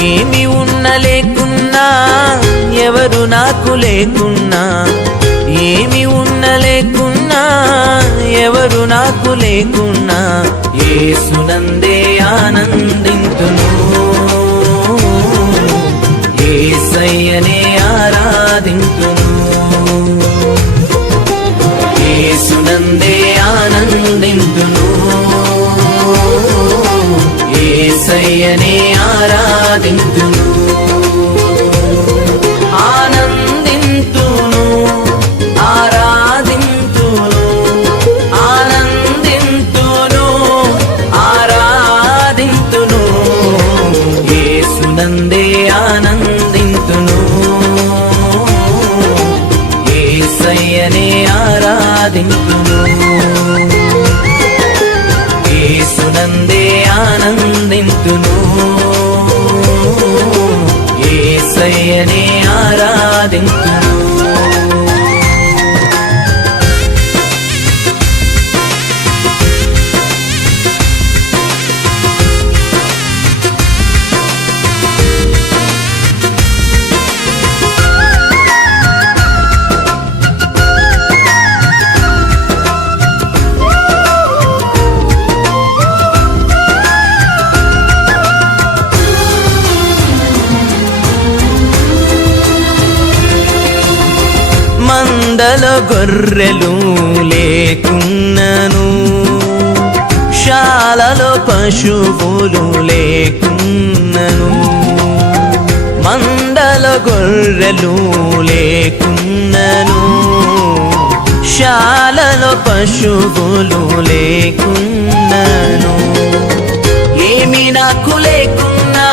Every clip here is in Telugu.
ఏమి ఉన్న లేకున్నా ఎవరు నాకు లేకున్నా. ఏమి ఉన్న లేకున్నా ఎవరు నాకు లేకున్నా. ఏసునందే ఆనందింతును. ఏసయ్యనే ఆరాధింతును. ఏసునందే ఆనందింతును. ఏసయ్యనే ఆరాధింతును ఆరాధింతును మందల గొర్రెలు లేకున్నను. శాలలో పశువులు లేకున్నను. మందల గొర్రెలు లేకున్నను. శాలలో పశువులు లేకున్నను. ఏమి నాకు లేకున్నా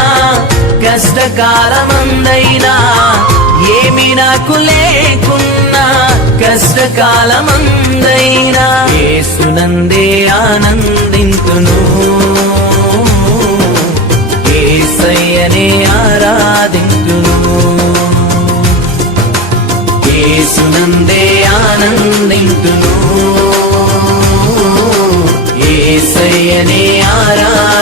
కష్టకాలమందైనా. ఏమి నాకు లేకున్నా కష్టకాలమందైనా ఏసునందే ఆనందింతును. ఏసయ్యనే ఆరాధింతును. ఏసునందే ఆనందింతును. ఏసయ్యనే ఆరాధింతును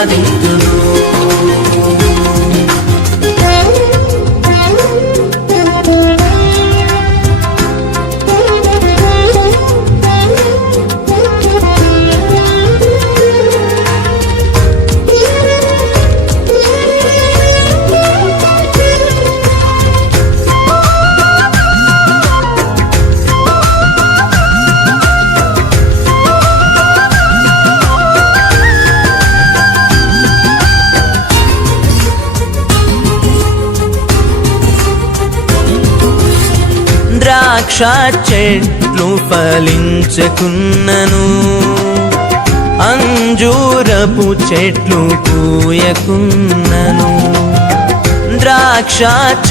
ద్రాక్ష చెట్లు ఫలించకున్నను. అంజూరపు చెట్లు పూయకున్నను. ద్రాక్ష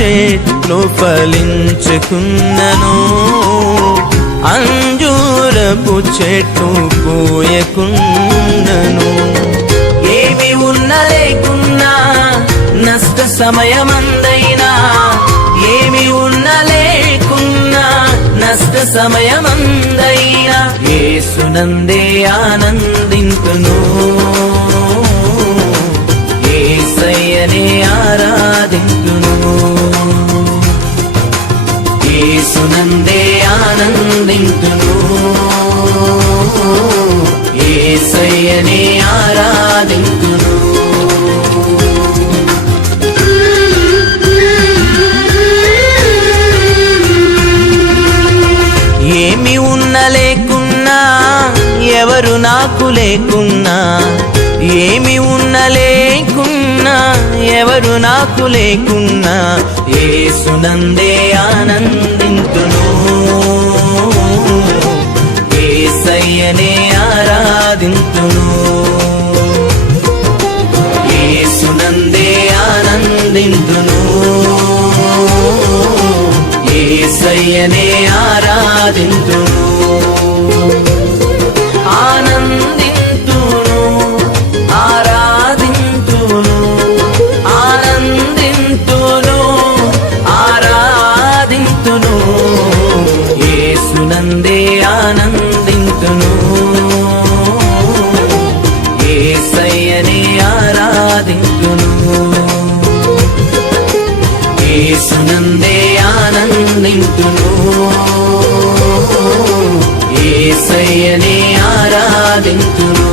చెట్లు ఫలించుకున్నను. అంజూరపు చెట్లు పూయకున్నను. ఏమి ఉన్న లేకున్నా నష్ట సమయమందై సమయమందైనా ఏసునందే ఆనందింతును. ఏసయ్యనే ఆరాధింతును. ఏసునందే ఆనందింపును ఏమి ఉన్న లేకున్నా ఎవరు నాకు లేకున్నా. ఏమి ఉన్న లేకున్నా ఎవరు నాకు లేకున్నా. ఏసునందే ఆనందింతును. ఏసయ్యనే ఆరాధింతును. ఆరాధింతును ఏసయ్యనే ఆరాధింతును